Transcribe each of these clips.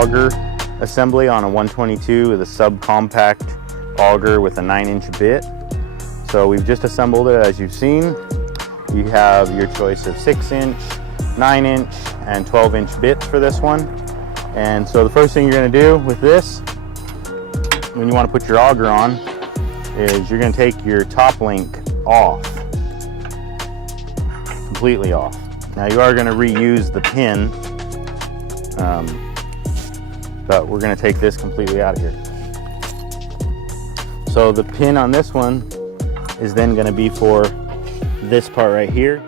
auger assembly on a 122 with a subcompact auger with a 9-inch bit. So we've just assembled it as you've seen. You have your choice of 6-inch, 9-inch, and 12-inch bits for this one. And so the first thing you're going to do with this, when you want to put your auger on, is you're going to take your top link off, completely off. Now you are going to reuse the pin, but we're going to take this completely out of here. So the pin on this one is then going to be for this part right here.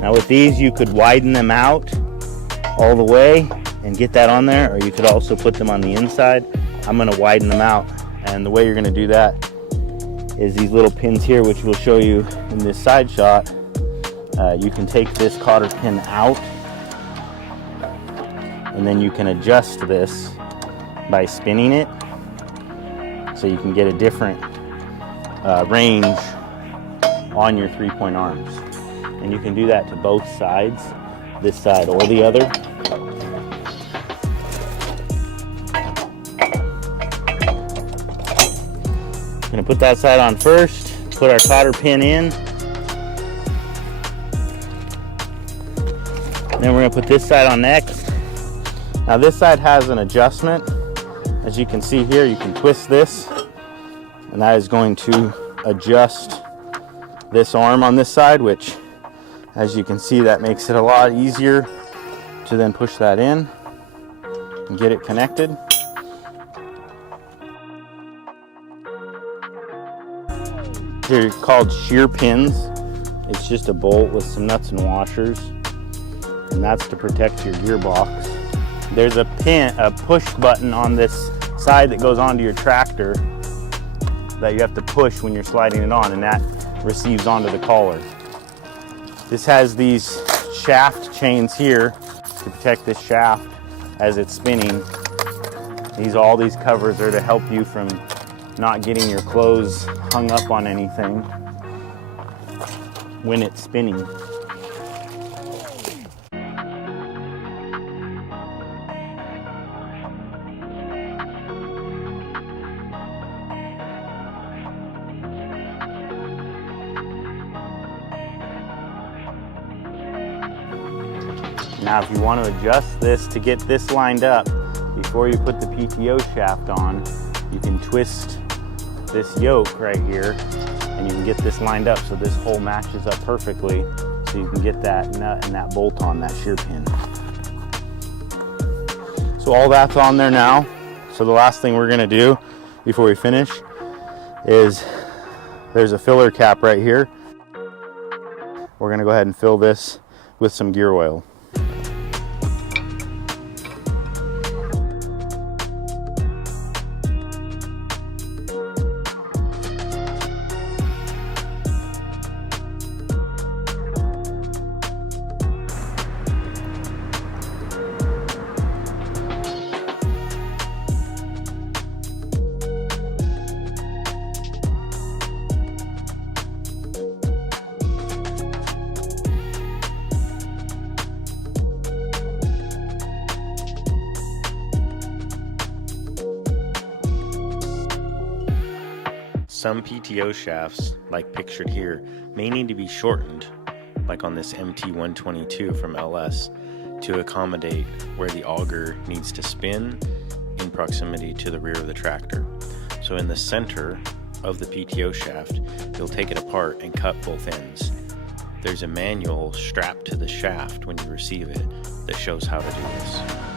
Now with these, you could widen them out all the way and get that on there, or you could also put them on the inside. I'm going to widen them out, and the way you're going to do that is these little pins here, which we'll show you in this side shot. You can take this cotter pin out, and then you can adjust this by spinning it, so you can get a different range on your 3-point arms. And you can do that to both sides, this side or the other. I'm going to put that side on first, put our cotter pin in. Then we're going to put this side on next. Now this side has an adjustment. As you can see here, you can twist this, and that is going to adjust this arm on this side, which, as you can see, that makes it a lot easier to then push that in and get it connected. They're called shear pins. It's just a bolt with some nuts and washers, and that's to protect your gearbox. There's a push button on this side that goes onto your tractor that you have to push when you're sliding it on, and that receives onto the collar. This has these shaft chains here to protect this shaft as it's spinning. All these covers are to help you from not getting your clothes hung up on anything when it's spinning. Now if you want to adjust this to get this lined up before you put the PTO shaft on, you can twist this yoke right here and you can get this lined up so this hole matches up perfectly, so you can get that nut and that bolt on that shear pin. So all that's on there now. So the last thing we're going to do before we finish is there's a filler cap right here. We're going to go ahead and fill this with some gear oil. Some PTO shafts, like pictured here, may need to be shortened, like on this MT122 from LS, to accommodate where the auger needs to spin in proximity to the rear of the tractor. So in the center of the PTO shaft, you'll take it apart and cut both ends. There's a manual strapped to the shaft when you receive it that shows how to do this.